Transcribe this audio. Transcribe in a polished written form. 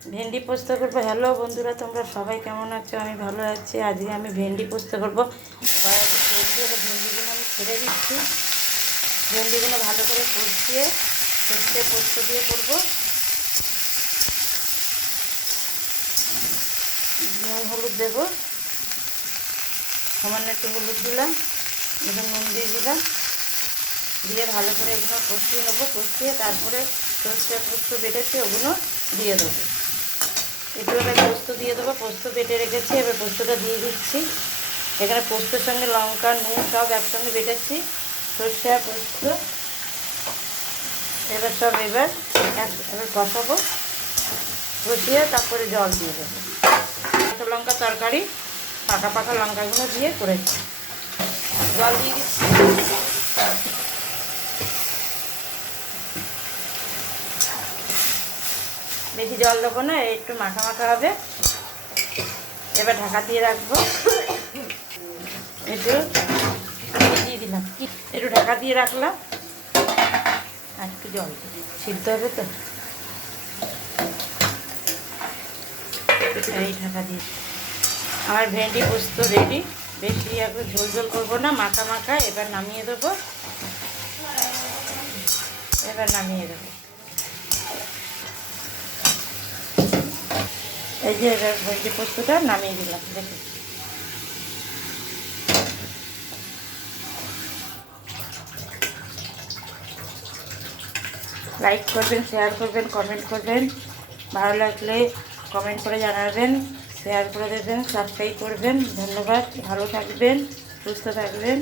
ভেন্ডি পোস্ত করবো। হ্যালো বন্ধুরা, তোমরা সবাই কেমন আছো? আমি ভালো আছি। আজকে আমি ভেন্ডি পোস্ত করবো। কড়াইতে তেল দিয়ে ভেন্ডিগুলো আমি ছেড়ে দিচ্ছি। ভেন্ডিগুলো ভালো করে কষিয়ে সর্ষে পোস্ত দিয়ে করবো। নুন হলুদ দেবো, সামান্য একটু হলুদ দিলাম, একটু নুন দিয়ে দিলাম, দিয়ে ভালো করে এগুলো কষিয়ে নেবো। কষিয়ে তারপরে সর্ষে পোস্ত বেটেছি ওগুলো দিয়ে দেবো। একটু এবার পোস্ত দিয়ে দেবো। পোস্ত বেটে রেখেছি, এবার পোস্তটা দিয়ে দিচ্ছি। এখানে পোস্তর সঙ্গে লঙ্কা নুন সব একসঙ্গে বেটেছি, সর্ষে আর পোস্ত। এবার এবার কষাবো। কষিয়ে তারপরে জল দিয়ে দেবো। কাঁচা লঙ্কা তরকারি, পাকা পাকা লঙ্কাগুলো দিয়ে করেছি। জল দিয়ে দিচ্ছি। বেশি জল দেবো না, একটু মাখা মাখা হবে। এবার ঢাকা দিয়ে রাখবো। একটু দিয়ে দিলাম, একটু ঢাকা দিয়ে রাখলাম। আর একটু জল সিদ্ধ হবে তো, এই ঢাকা দিয়ে। আমার ভেন্ডি পোস্ত রেডি। বেশি একটু ঝোল ঝোল করবো না, মাখা মাখা। এবার নামিয়ে দেবো। এই যে এবার ভেন্ডি পোস্তটা নামিয়ে দিলাম। দেখুন, লাইক করবেন, শেয়ার করবেন, কমেন্ট করবেন। ভালো লাগলে কমেন্ট করে জানাবেন, শেয়ার করে দেবেন, সাবস্ক্রাইব করবেন। ধন্যবাদ। ভালো থাকবেন, সুস্থ থাকবেন।